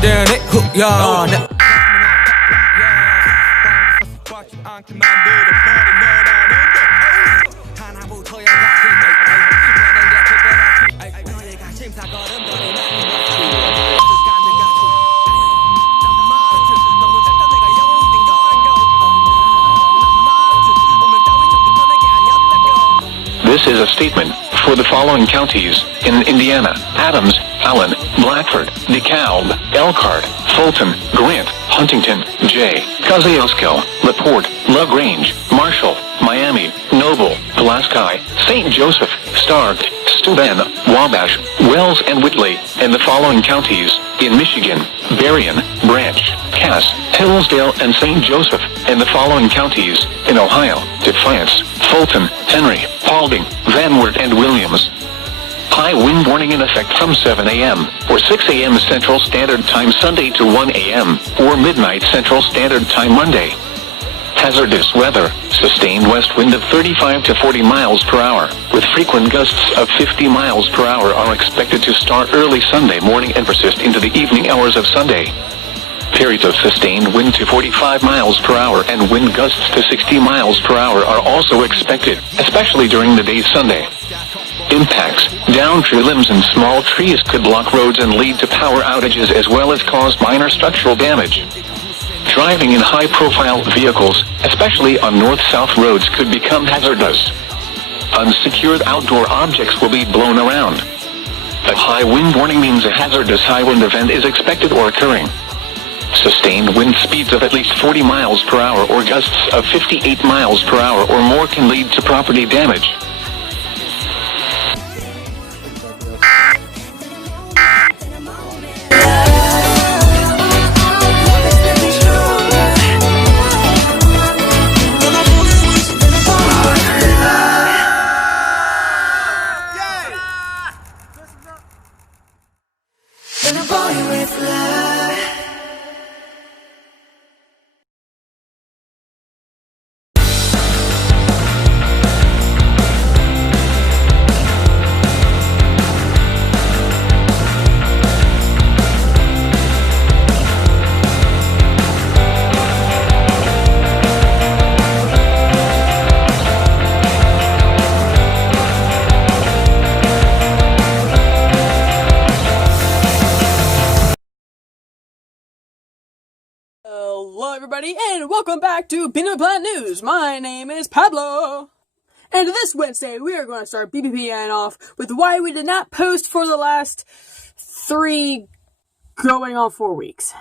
그대는 내 후연 This is a statement for the following counties in Indiana: Adams, Allen, Blackford, DeKalb, Elkhart, Fulton, Grant, Huntington, Jay, Kosciuszko, LaPorte, LaGrange, Marshall, Miami, Noble, Pulaski, St. Joseph, Stark, Steuben, Wabash, Wells and Whitley, and the following counties in Michigan: Berrien, Branch, Cass, Hillsdale and St. Joseph, and the following counties in Ohio: Defiance, Fulton, Henry, Paulding, Van Wert and Williams. High wind warning in effect from 7 a.m. or 6 a.m. Central Standard Time Sunday to 1 a.m. or midnight Central Standard Time Monday. Hazardous weather: sustained west wind of 35 to 40 miles per hour, with frequent gusts of 50 miles per hour are expected to start early Sunday morning and persist into the evening hours of Sunday. Periods of sustained wind to 45 miles per hour and wind gusts to 60 miles per hour are also expected, especially during the day Sunday. Impacts: downed tree limbs and small trees could block roads and lead to power outages as well as cause minor structural damage. Driving in high-profile vehicles, especially on north-south roads, could become hazardous. Unsecured outdoor objects will be blown around. A high wind warning means a hazardous high wind event is expected or occurring. Sustained wind speeds of at least 40 miles per hour or gusts of 58 miles per hour or more can lead to property damage. Hello everybody, and welcome back to Beanie Boo Planet News. My name is Pablo. And this Wednesday, we are going to start BPPN off with why we did not post for the last 4 weeks.